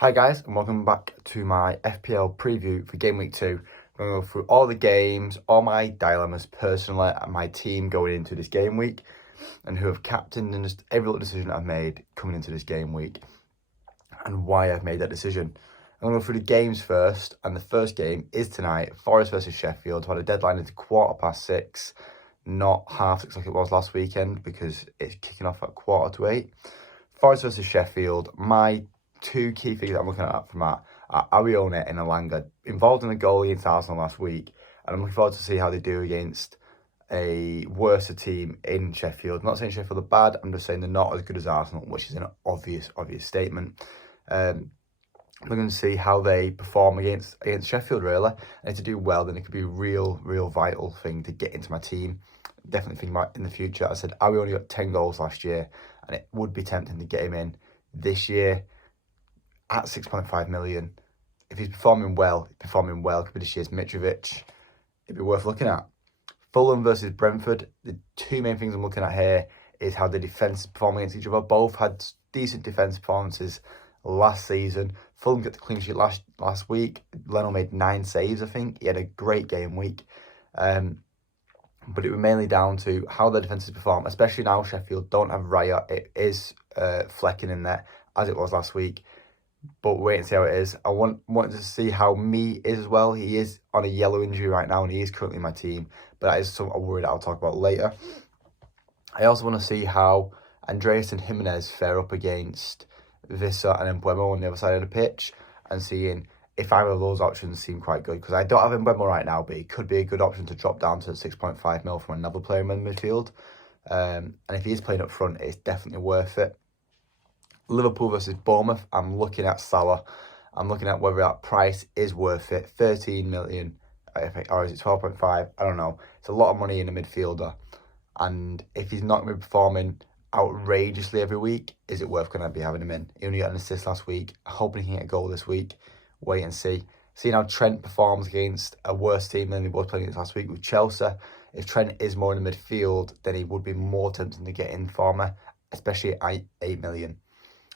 Hi guys, and welcome back to my FPL preview for game week 2. I'm going to go through all the games, all my dilemmas personally, and my team going into this game week, and who have captained and just every little decision I've made coming into this game week, and why I've made that decision. I'm going to go through the games first, and the first game is tonight, Forest versus Sheffield. So I had a deadline into 6:15, not 6:30 like it was last weekend, because it's kicking off at 7:45. Forest versus Sheffield, my two key figures I'm looking at from that are Arione and Alanga, involved in a goal against Arsenal last week, and I'm looking forward to see how they do against a worse team in Sheffield. I'm not saying Sheffield are bad, I'm just saying they're not as good as Arsenal, which is an obvious statement. We're going to see how they perform against Sheffield, really. And if they do well, then it could be a real vital thing to get into my team. Definitely think about in the future. I said Ari only got 10 goals last year, and it would be tempting to get him in this year at 6.5 million. If he's performing well, could be this year's Mitrovic. It'd be worth looking at. Fulham versus Brentford. The two main things I'm looking at here is how the defence perform against each other. Both had decent defence performances last season. Fulham got the clean sheet last week. Leno made 9 saves, I think. He had a great game week. But it was mainly down to how their defences perform, especially now Sheffield don't have Raya. It is Flecking in there, as it was last week. But wait and see how it is. I wanted to see how Mee is as well. He is on a yellow injury right now, and he is currently in my team. But that is something I'm worried I'll talk about later. I also want to see how Andreas and Jimenez fare up against Vissa and Mbeumo on the other side of the pitch, and seeing if either of those options seem quite good. Because I don't have Mbeumo right now, but it could be a good option to drop down to 6.5 mil from another player in the midfield. And if he is playing up front, it's definitely worth it. Liverpool versus Bournemouth, I'm looking at Salah. I'm looking at whether that price is worth it. 13 million, or is it 12.5? I don't know. It's a lot of money in a midfielder. And if he's not going to be performing outrageously every week, is it worth going to be having him in? He only got an assist last week. Hoping he can get a goal this week. Wait and see. Seeing how Trent performs against a worse team than he was playing against last week with Chelsea. If Trent is more in the midfield, then he would be more tempting to get in for me, especially at 8 million.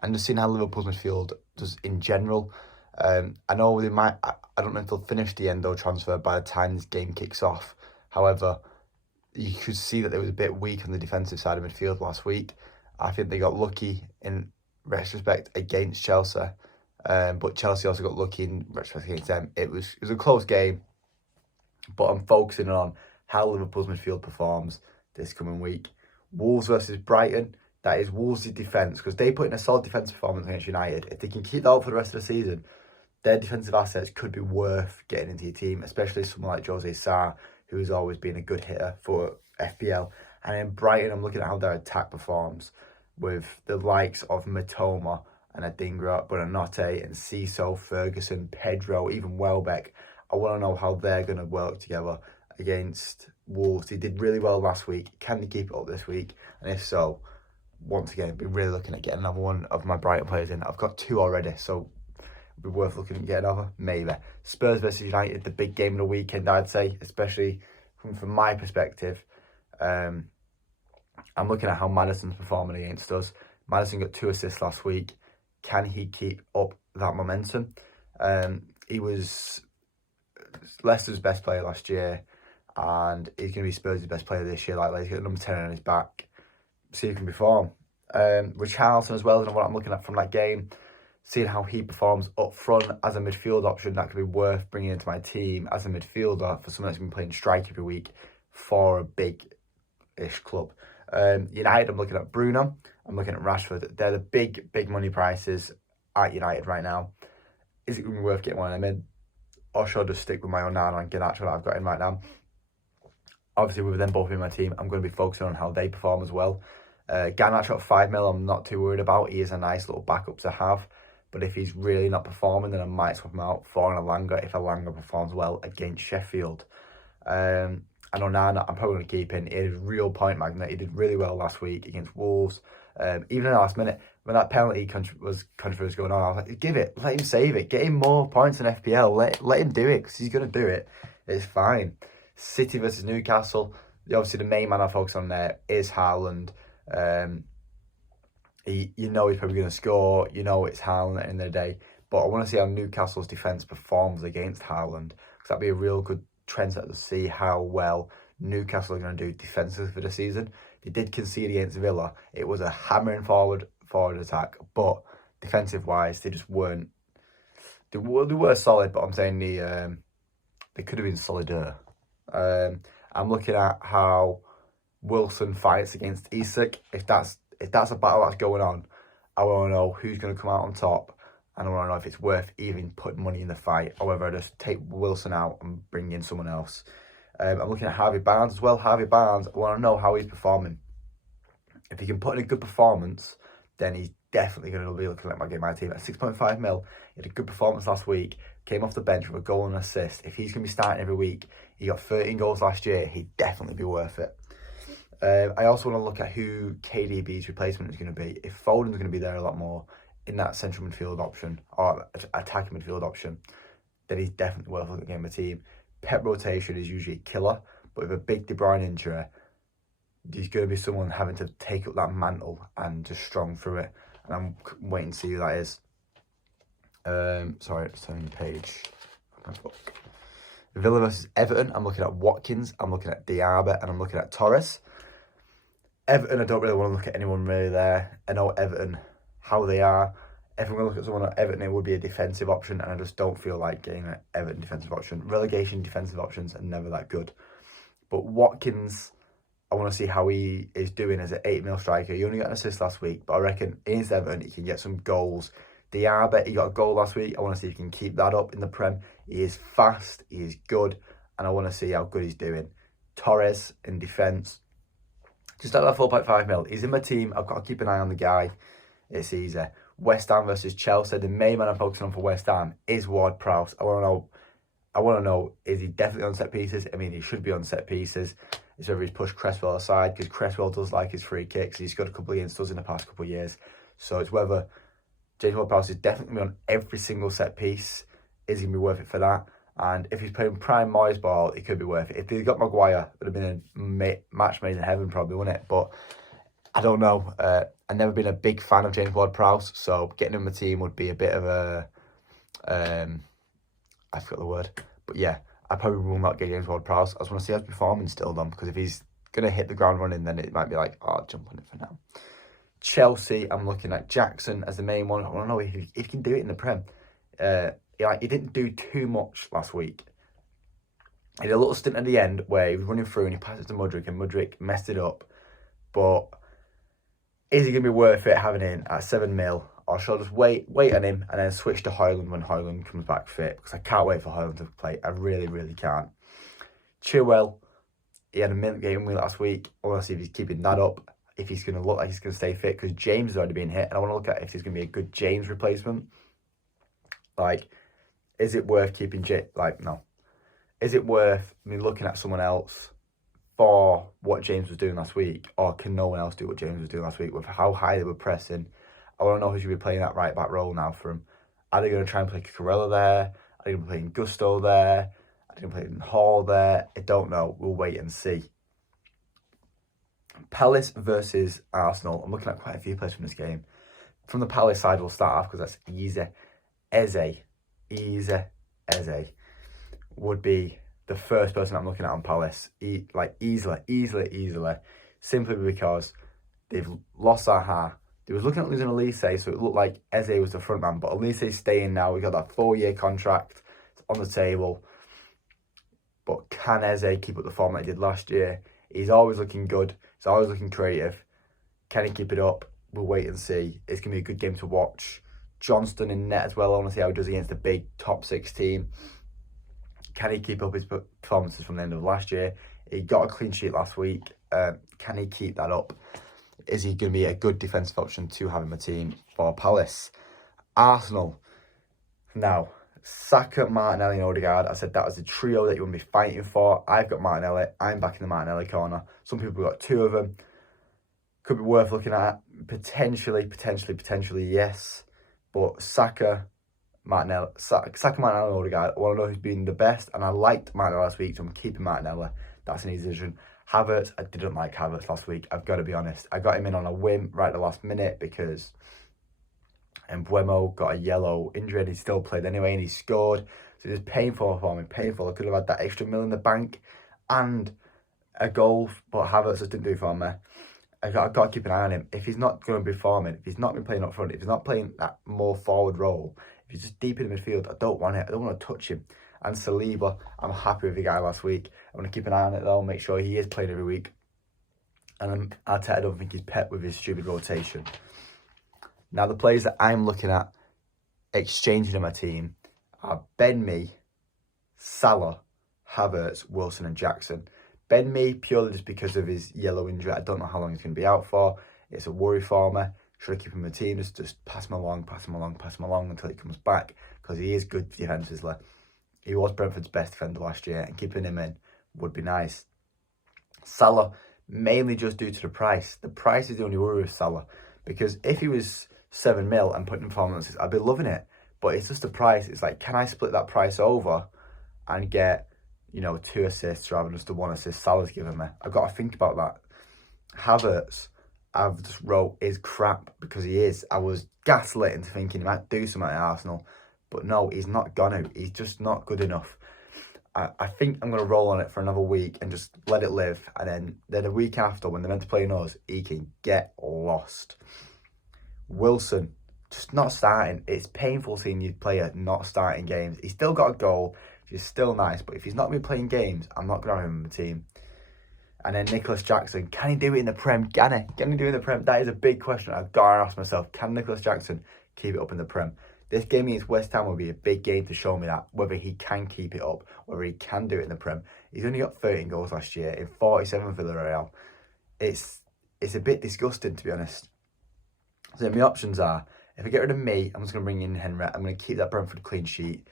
And just seeing how Liverpool's midfield does in general. I know they might, I don't know if they'll finish the Endo transfer by the time this game kicks off. However, you could see that they was a bit weak on the defensive side of midfield last week. I think they got lucky in retrospect against Chelsea. But Chelsea also got lucky in retrospect against them. It was a close game. But I'm focusing on how Liverpool's midfield performs this coming week. Wolves versus Brighton. That is Wolves' defence, because they put in a solid defensive performance against United. If they can keep that up for the rest of the season, their defensive assets could be worth getting into your team, especially someone like Jose Sarr, who's always been a good hitter for FPL. And in Brighton, I'm looking at how their attack performs with the likes of Matoma and Adingra, Buonanotte and Ciso, Ferguson, Pedro, even Welbeck. I want to know how they're going to work together against Wolves. They did really well last week. Can they keep it up this week? And if so, once again, be really looking at getting another one of my Brighton players in. I've got 2 already, so it'd be worth looking at getting another, maybe. Spurs versus United, the big game of the weekend, I'd say, especially from my perspective. I'm looking at how Maddison's performing against us. Maddison got 2 assists last week. Can he keep up that momentum? He was Leicester's best player last year, and he's going to be Spurs' best player this year. He's got number 10 on his back. See if he can perform. Richarlison as well is what I'm looking at from that game. Seeing how he performs up front as a midfield option, that could be worth bringing into my team as a midfielder for someone that's been playing strike every week for a big-ish club. United, I'm looking at Bruno. I'm looking at Rashford. They're the big money prices at United right now. Is it going to be worth getting one of them in? Or should I just stick with my Onana and Garnacho that I've got in right now? Obviously, with them both in my team, I'm going to be focusing on how they perform as well. Garnacho at 5 mil, I'm not too worried about. He is a nice little backup to have. But if he's really not performing, then I might swap him out for an Alanga if Alanga performs well against Sheffield. And Onana, I'm probably going to keep in. He is a real point magnet. He did really well last week against Wolves. Even in the last minute, when that penalty controversy was going on, I was like, give it, let him save it. Get him more points in FPL. Let him do it, because he's going to do it. It's fine. City versus Newcastle. Obviously, the main man I focus on there is Haaland. You know he's probably going to score. You know it's Haaland at the end of the day. But I want to see how Newcastle's defence performs against Haaland, because that'd be a real good trend set to see how well Newcastle are going to do defensively for the season. They did concede against Villa. It was a hammering forward attack, but defensive-wise, they just weren't. They were solid, but I'm saying they could have been solider. I'm looking at how Wilson fights against Isak. If that's a battle that's going on, I want to know who's going to come out on top, and I want to know if it's worth even putting money in the fight, or whether I just take Wilson out and bring in someone else. I'm looking at Harvey Barnes as well. Harvey Barnes, I want to know how he's performing. If he can put in a good performance, then he's definitely going to be looking at my team. At 6.5 mil, he had a good performance last week, came off the bench with a goal and an assist. If he's going to be starting every week, he got 13 goals last year, he'd definitely be worth it. I also want to look at who KDB's replacement is going to be. If Foden's going to be there a lot more in that central midfield option, or attacking midfield option, then he's definitely worth looking at my team. Pep rotation is usually a killer, but with a big De Bruyne injury, there's going to be someone having to take up that mantle and just strong through it. And I'm waiting to see who that is. Sorry, just turning the page. Villa versus Everton, I'm looking at Watkins, I'm looking at Diarra, and I'm looking at Torres. Everton, I don't really want to look at anyone really there. I know Everton, how they are. If I'm going to look at someone at Everton, it would be a defensive option, and I just don't feel like getting an Everton defensive option. Relegation defensive options are never that good. But Watkins, I want to see how he is doing as an 8 mil striker. He only got an assist last week, but I reckon against Everton, he can get some goals. Diarra, he got a goal last week. I want to see if he can keep that up in the Prem. He is fast, he is good, and I want to see how good he's doing. Torres in defence, just at that 4.5 mil. He's in my team. I've got to keep an eye on the guy. It's easy. West Ham versus Chelsea. The main man I'm focusing on for West Ham is Ward-Prowse. I want to know, is he definitely on set pieces? I mean, he should be on set pieces. It's whether he's pushed Cresswell aside, because Cresswell does like his free kicks. He's got a couple against us in the past couple of years. So it's whether James Ward-Prowse is definitely going to be on every single set piece. Is he going to be worth it for that? And if he's playing prime Moyes ball, it could be worth it. If they got Maguire, it would have been a match made in heaven, probably, wouldn't it? But I don't know. I've never been a big fan of James Ward-Prowse, so getting him in my team would be a bit of a... I forgot the word. But yeah, I probably will not get James Ward-Prowse. I just want to see how he's performing still, though, because if he's going to hit the ground running, then it might be like, oh, I'll jump on it for now. Chelsea, I'm looking at Jackson as the main one. I want to know if he can do it in the Prem. He didn't do too much last week. He had a little stint at the end where he was running through and he passed it to Mudryk, and Mudryk messed it up. But is he going to be worth it having him at 7 mil? Or shall I just wait on him and then switch to Højlund when Højlund comes back fit? Because I can't wait for Højlund to play. I really, really can't. Chilwell, he had a minute game week last week. I want to see if he's keeping that up. If he's going to look like he's going to stay fit, because James has already been hit. And I want to look at if there's going to be a good James replacement. Like, is it worth keeping no. Is it worth me looking at someone else for what James was doing last week? Or can no one else do what James was doing last week with how high they were pressing? I want to know who's going to be playing that right back role now for him. Are they going to try and play Cucurella there? Are they going to be playing Gusto there? Are they going to be playing Hall there? I don't know. We'll wait and see. Palace versus Arsenal. I'm looking at quite a few players from this game. From the Palace side, we'll start off because that's easy. Eze would be the first person I'm looking at on Palace. Easily. Simply because they've lost Zaha. They was looking at losing Elise, so it looked like Eze was the front man. But Elise's staying now. We got that 4-year contract on the table. But can Eze keep up the form that he did last year? He's always looking good. He's always looking creative. Can he keep it up? We'll wait and see. It's going to be a good game to watch. Johnston in net as well. I want to see how he does against the big top 6 team. Can he keep up his performances from the end of last year? He got a clean sheet last week. Can he keep that up? Is he going to be a good defensive option to have in my team for Palace? Arsenal. Now, Saka, Martinelli and Odegaard. I said that was the trio that you want to be fighting for. I've got Martinelli. I'm back in the Martinelli corner. Some people have got 2 of them. Could be worth looking at. Potentially, yes. But Saka, Martinelli, and Odegaard, I want to know who's been the best. And I liked Martinelli last week, so I'm keeping Martinelli. That's an easy decision. Havertz, I didn't like Havertz last week. I've got to be honest. I got him in on a whim right at the last minute because And Buemo got a yellow injury and he still played anyway and he scored. So it was painful for me, painful. I could have had that extra mil in the bank and a goal, but Havertz just didn't do it for me. I've got to keep an eye on him. If he's not going to be performing, if he's not been playing up front, if he's not playing that more forward role, if he's just deep in the midfield, I don't want it. I don't want to touch him. And Saliba, I'm happy with the guy last week. I want to keep an eye on it though, make sure he is playing every week. And Arteta, I don't think he's pet with his stupid rotation. Now, the players that I'm looking at exchanging in my team are Ben Mee, Salah, Havertz, Wilson and Jackson. Ben Mee, purely just because of his yellow injury. I don't know how long he's going to be out for. It's a worry for me. Should I keep him in the team? Just pass him along until he comes back, because he is good defensively. He was Brentford's best defender last year, and keeping him in would be nice. Salah, mainly just due to the price. The price is the only worry with Salah, because if he was 7 mil and putting in performances, I'd be loving it. But it's just the price. It's like, can I split that price over and get, 2 assists rather than just the 1 assist Salah's given me? I've got to think about that. Havertz, I've just wrote, is crap, because he is. I was gaslit into thinking he might do something at Arsenal, but no, he's not gonna. He's just not good enough. I think I'm going to roll on it for another week and just let it live. And then a week after, when they're meant to play us, he can get lost. Wilson, just not starting. It's painful seeing your player not starting games. He's still got a goal, which is still nice. But if he's not been playing games, I'm not going to have him in the team. And then Nicholas Jackson, can he do it in the Prem? Can he do it in the Prem? That is a big question. I've got to ask myself, can Nicholas Jackson keep it up in the Prem? This game against West Ham will be a big game to show me that, whether he can keep it up, whether he can do it in the Prem. He's only got 13 goals last year in 47 for Villarreal. It's a bit disgusting, to be honest. So my options are, if I get rid of me, I'm just going to bring in Henry. I'm going to keep that Brentford clean sheet.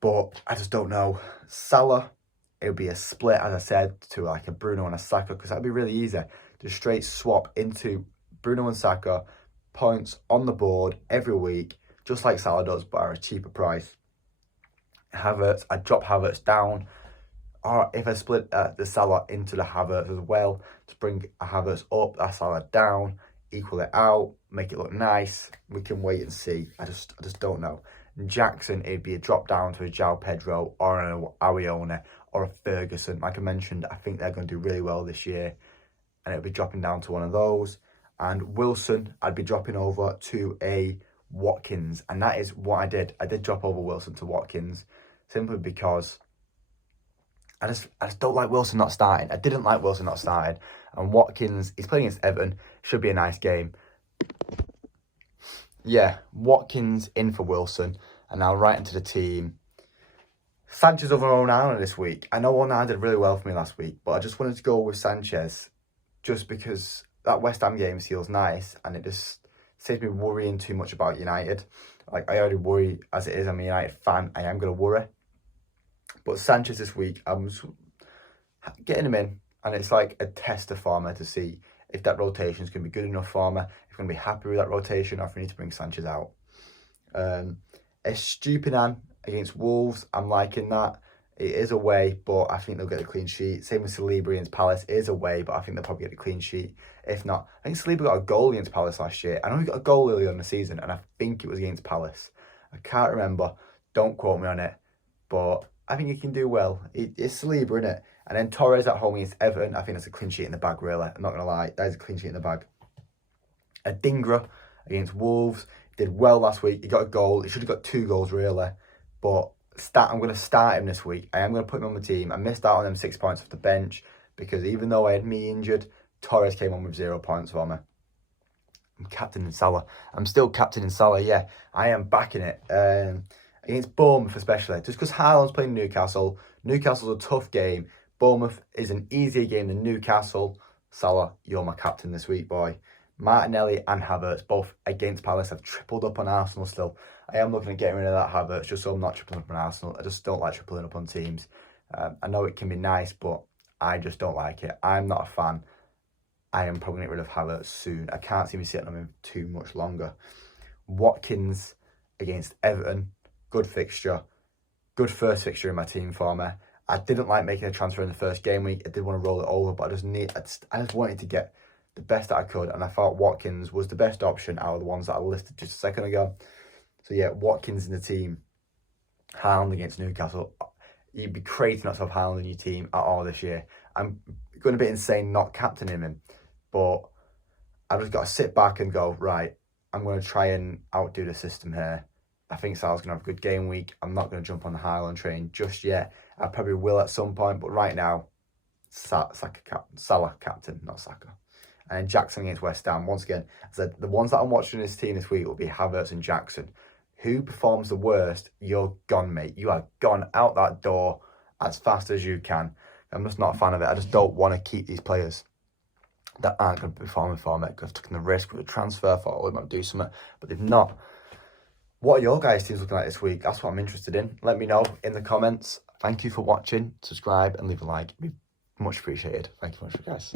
But I just don't know. Salah, it would be a split, as I said, to like a Bruno and a Saka, because that would be really easy. Just straight swap into Bruno and Saka, points on the board every week, just like Salah does, but at a cheaper price. Havertz, I drop Havertz down, or if I split the Salah into the Havertz as well, to bring a Havertz up, that Salah down, equal it out, make it look nice. We can wait and see. I just don't know. And Jackson, it'd be a drop down to a João Pedro or an Ariona or a Ferguson. Like I mentioned, I think they're going to do really well this year, and it'll be dropping down to one of those. And Wilson, I'd be dropping over to a Watkins. And that is what I did. I did drop over Wilson to Watkins, simply because I just don't like Wilson not starting. I didn't like Wilson not starting. And Watkins, he's playing against Everton. Should be a nice game. Yeah, Watkins in for Wilson. And now right into the team. Sanchez over Onana this week. I know Onana did really well for me last week, but I just wanted to go with Sanchez just because that West Ham game feels nice, and it just saves me worrying too much about United. Like, I already worry as it is. I'm a United fan. I am going to worry. But Sanchez this week, I'm getting him in, and it's like a tester for me to see if that rotation is going to be good enough for me, if I'm going to be happy with that rotation, or if I need to bring Sanchez out. Estupinan against Wolves, I'm liking that. It is away, but I think they'll get a clean sheet. Same with Saliba against Palace. It is away, but I think they'll probably get a clean sheet. If not, I think Saliba got a goal against Palace last year. I know he got a goal earlier in the season, and I think it was against Palace. I can't remember. Don't quote me on it. But I think he can do well. It's Saliba, isn't it? And then Torres at home against Everton. I think that's a clean sheet in the bag, really. I'm not going to lie. That is a clean sheet in the bag. Adingra against Wolves. Did well last week. He got a goal. He should have got 2 goals, really. But I'm going to start him this week. I am going to put him on the team. I missed out on them 6 points off the bench because even though I had me injured, Torres came on with 0 points for me. I'm captaining Salah. I'm still captaining Salah, yeah. I am backing it. Against Bournemouth especially. Just because Haaland's playing Newcastle. Newcastle's a tough game. Bournemouth is an easier game than Newcastle. Salah, you're my captain this week, boy. Martinelli and Havertz, both against Palace. I've tripled up on Arsenal still. I am looking at getting rid of that Havertz just so I'm not tripling up on Arsenal. I just don't like tripling up on teams. I know it can be nice, but I just don't like it. I'm not a fan. I am probably going to get rid of Havertz soon. I can't see me sitting on him too much longer. Watkins against Everton. Good fixture. Good first fixture in my team for me. I didn't like making a transfer in the first game week. I did want to roll it over, but I just wanted to get the best that I could, and I thought Watkins was the best option out of the ones that I listed just a second ago. So yeah, Watkins in the team. Haaland against Newcastle. You'd be crazy not to have Haaland in your team at all this year. I'm going to be insane not captaining him, but I've just got to sit back and go, right, I'm going to try and outdo the system here. I think Salah's going to have a good game week. I'm not going to jump on the Haaland train just yet. I probably will at some point, but right now, Salah captain, not Saka. And Jackson against West Ham. Once again, I said the ones that I'm watching in this team this week will be Havertz and Jackson. Who performs the worst, you're gone, mate. You are gone out that door as fast as you can. I'm just not a fan of it. I just don't want to keep these players that aren't going to be performing for me because I've taken the risk with a transfer. Thought I might do something, but they've not. What are your guys' teams looking like this week? That's what I'm interested in. Let me know in the comments. Thank you for watching. Subscribe and leave a like. It'd be much appreciated. Thank you very much, guys.